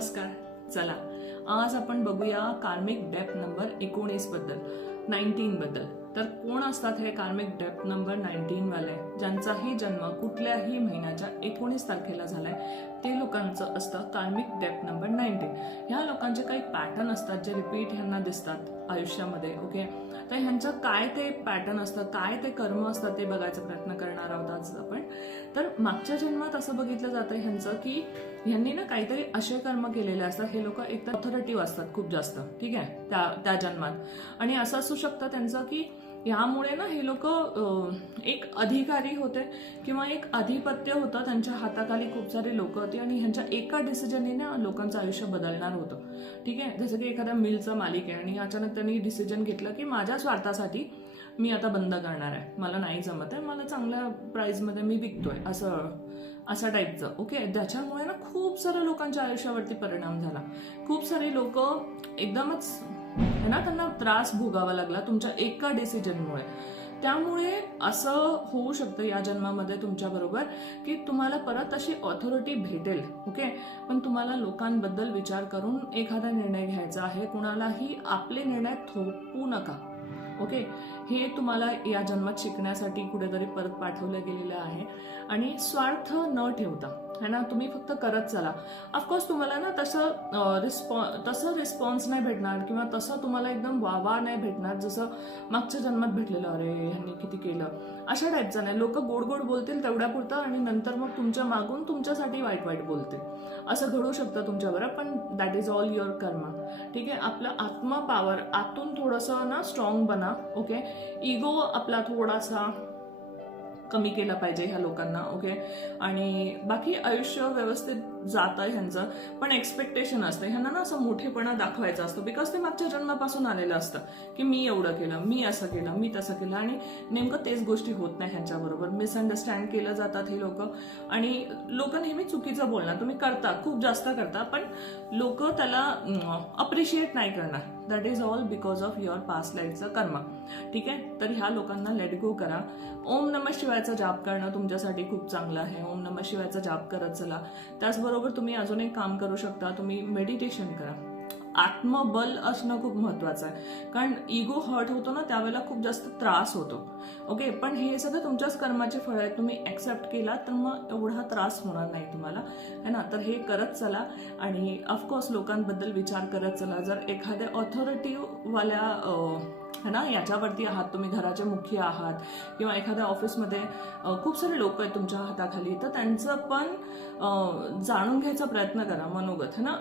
नमस्कार. चला. आज आपण बघूया कार्मिक डेप्थ नंबर एकोणीसबद्दल नाईन्टीन बद्दल. तर कोण असतात हे कार्मिक डेप्थ नंबर नाईन्टीन वाले? ज्यांचाही जन्म कुठल्याही महिन्याच्या एकोणीस तारखेला झालाय ते लोकांचं असतं कार्मिक डेप्थ नंबर नाईन्टीन. ह्या लोकांचे काही पॅटर्न असतात जे रिपीट ह्यांना दिसतात आयुष्यामध्ये ओके? तर ह्यांचं काय ते पॅटर्न असतं काय ते कर्म असतं ते बघायचा प्रयत्न करणार आहोत आज आपण. तर मागच्या जन्मात असं बघितलं जातं ह्यांचं की ह्यांनी ना काहीतरी असे कर्म केलेले असतात हे लोक एकतर ऑथॉरिटिव्ह असतात खूप जास्त ठीक आहे? त्या त्या जन्मात. आणि असं असू शकतं त्यांचं की यामुळे ना हे लोक एक अधिकारी होते किंवा एक आधिपत्य होतं. त्यांच्या हाताखाली खूप सारे लोक होती आणि ह्यांच्या एका डिसिजनने ना लोकांचं आयुष्य बदलणार होतं. ठीक आहे? जसं की एखाद्या मिलचं मालिक आहे आणि अचानक त्यांनी डिसिजन घेतलं की माझ्या स्वार्थासाठी मी आता बंद करणार आहे. मला नाही जमत आहे. मला चांगल्या प्राईजमध्ये मी विकतोय. असं असा टाईपचं ओके त्याच्यामुळे ना खूप साऱ्या लोकांच्या आयुष्यावरती परिणाम झाला. खूप सारे लोक एकदमच है ना त्यांना त्रास भोगावा लागला तुमच्या एका डिसिजनमुळे त्यामुळे असं होऊ शकतं या जन्मामध्ये तुमच्याबरोबर की तुम्हाला परत अशी ऑथॉरिटी भेटेल ओके पण तुम्हाला लोकांबद्दल विचार करून एखादा निर्णय घ्यायचा आहे कुणालाही आपले निर्णय थोपू नका ओके हे तुम्हाला या जन्मात शिकण्यासाठी कुठेतरी परत पाठवलं गेलेलं आहे. आणि स्वार्थ न ठेवता है ना तुम्ही फक्त करत चला. ऑफकोर्स तुम्हाला ना तसं रिस्पॉ तसं रिस्पॉन्स नाही भेटणार किंवा तसं तुम्हाला एकदम वावा नाही भेटणार जसं मागच्या जन्मात भेटलेलं अरे ह्यांनी किती केलं. अशा टाईपचं नाही. लोक गोड गोड बोलतील तेवढ्यापुरतं आणि नंतर मग तुमच्या मागून तुमच्यासाठी वाईट वाईट बोलतील असं घडू शकतं तुमच्यावर पण that is all your karma ठीक आहे? आपलं आत्मा पॉवर आतून थोडंसं ना स्ट्रॉंग बना ओके इगो आपला थोडासा कमी केला पाहिजे ह्या लोकांना ओके आणि बाकी आयुष्य व्यवस्थित जातं ह्यांचं पण एक्सपेक्टेशन असतं. ह्यांना ना असं मोठेपणा दाखवायचा असतो. बिकॉज ते मागच्या जन्मापासून आलेलं असतं की मी एवढं केलं मी असं केलं मी तसं केलं. आणि नेमकं तेच गोष्टी होत नाही ह्यांच्याबरोबर. मिसअंडरस्टँड केलं जातात हे लोक. आणि लोक नेहमी चुकीचं बोलणार. तुम्ही करता खूप जास्त करता पण लोक त्याला अप्रिशिएट नाही करणार. That is all because of your past लाईफचं कर्म. ठीक आहे? तर ह्या लोकांना लेट गो करा. ओम नम शिवायचा जाप करणं तुमच्यासाठी खूप चांगलं आहे. ओम नम शिवायचा जाप करत चला. त्याचबरोबर तुम्ही अजून एक काम करू शकता तुम्ही मेडिटेशन करा. आत्मबल असणं खूप महत्वाचं आहे. कारण इगो हर्ट होतो ना त्यावेळेला खूप जास्त त्रास होतो. ओके पण हे सगळं तुमच्याच कर्माचे फळ आहेत. तुम्ही ॲक्सेप्ट केला तर मग एवढा त्रास होणार नाही तुम्हाला. है ना? तर हे करत चला. आणि ऑफकोर्स लोकांबद्दल विचार करत चला. जर एखाद्या ऑथॉरिटीवाल्या है ना? याच्यावरती आहात तुम्ही घराचे मुख्य आहात. किंवा एखाद्या ऑफिसमध्ये खूप सारे लोक आहेत तुमच्या हाताखाली. तर त्यांचं पण जाणून घ्यायचा प्रयत्न करा मनोगत है ना?